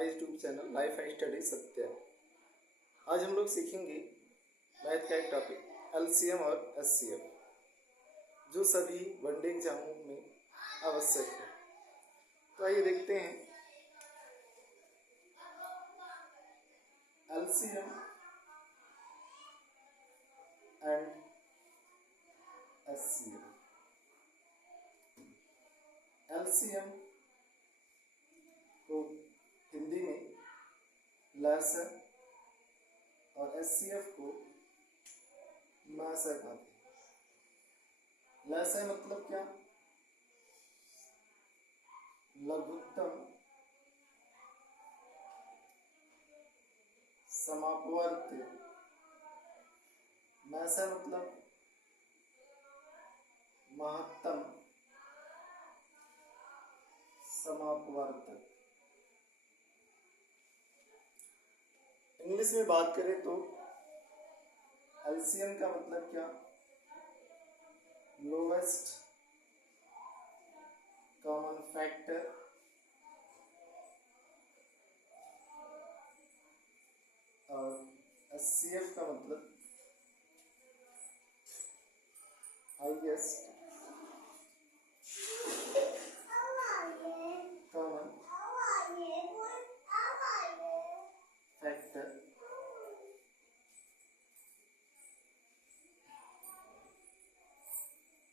My YouTube channel life and study Satya. आज हम लोग सीखेंगे मैथ का एक टॉपिक एलसीएम और एचसीएफ, जो सभी वनडे एग्जामों में आवश्यक है। तो आइए देखते हैं एलसीएम एंड एचसीएफ। एलसीएम को हिंदी में लसर और एचसीएफ को मासा कहते हैं। लसर मतलब क्या? लघुत्तम समापवर्ती। मासा मतलब महत्तम समापवर्तक। इंग्लिश में बात करें तो एलसीएम का मतलब क्या? लोवेस्ट कॉमन फैक्टर, और एचसीएफ का मतलब हाईएस्ट कॉमन फैक्टर।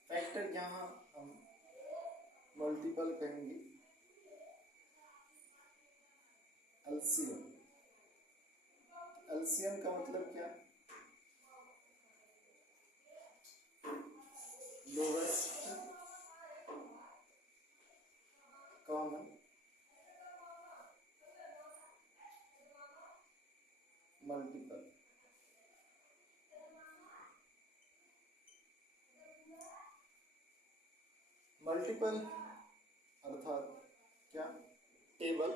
फैक्टर यहाँ हम मल्टीपल कहेंगे। एलसीएम, एलसीएम का मतलब क्या? Lowest common multiple. मल्टीपल अर्थात क्या? टेबल।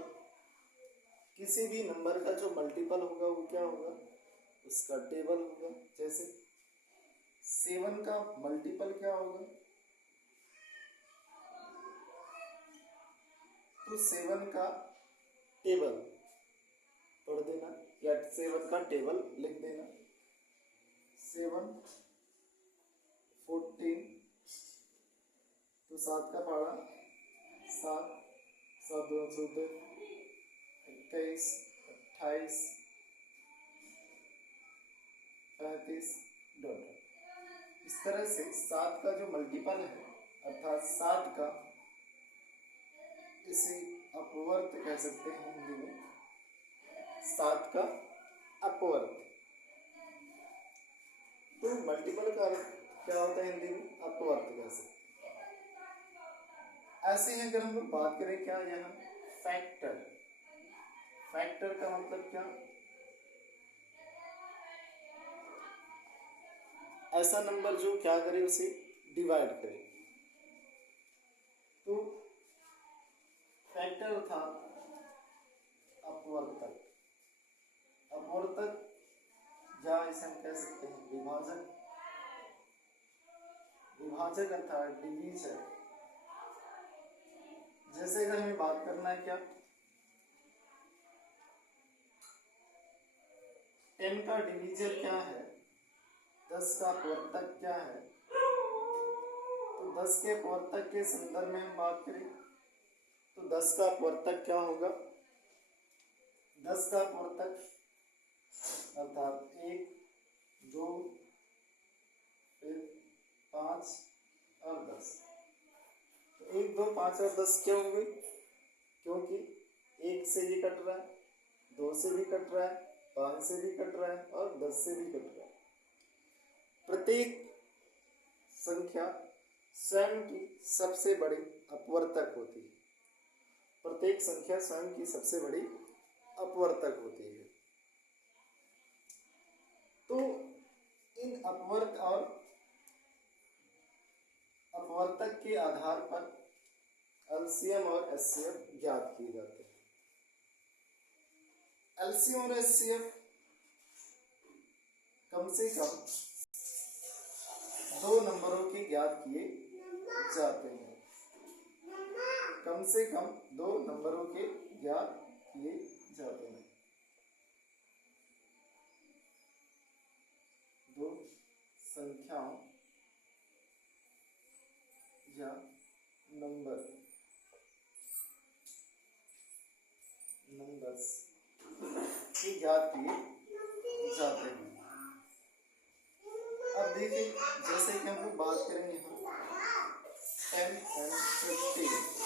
किसी भी नंबर का जो मल्टीपल होगा वो क्या होगा? उसका टेबल होगा। जैसे 7 का मल्टीपल क्या होगा? तो 7 का टेबल पढ़ देना या 7 का टेबल लिख देना। 7 14, तो 7 का पढ़ा 7, 7 2 14, 21, 28, 35 डॉट। इस तरह से 7 का जो मल्टीपल है अर्थात 7 का, इसे अपवर्त कह सकते हैं हिंदी में। 7 का अपवर्त। तो मल्टीपल का अर्थ क्या होता है हिंदी में? अपवर्त कह सकते हैं। ऐसे ही अगर हम लोग बात करें क्या यहाँ फैक्टर, फैक्टर का मतलब क्या? ऐसा नंबर जो क्या करे, उसे डिवाइड करे। तो फैक्टर था अपवर्तक। अपवर्तक या इसे हम कह सकते हैं विभाजक। विभाजक अर्थात डिवीजर। जैसे अगर हमें बात करना है क्या 10 का डिवीजर क्या है, 10 का अपवर्तक क्या है, तो 10 के अपवर्तक के संदर्भ में हम बात करें तो 10 का अपवर्तक क्या होगा? 10 का अपवर्तक अर्थात 1, 2, फिर 5 और 10। तो 1, 2, 5 और 10 क्यों हुए? क्योंकि 1 से भी कट रहा है, 2 से भी कट रहा है, 5 से भी कट रहा है और 10 से भी कट रहा है। प्रत्येक संख्या स्वयं की सबसे बड़ी अपवर्तक होती है। प्रत्येक संख्या स्वयं की सबसे बड़ी अपवर्तक होती है। तो इन अपवर्त और अपवर्तक के आधार पर एलसीएम और एचसीएफ ज्ञात किए जाते हैं। एलसीएम और एचसीएफ कम से कम 2 नंबरों के ज्ञात किए जाते हैं। कम से कम 2 नंबरों के ज्ञात किए जाते हैं। दो संख्याओं या नंबर्स की ज्ञात किए जाते हैं। अब देखिए जैसे कि हम लोग बात करेंगे यहाँ 10 and 15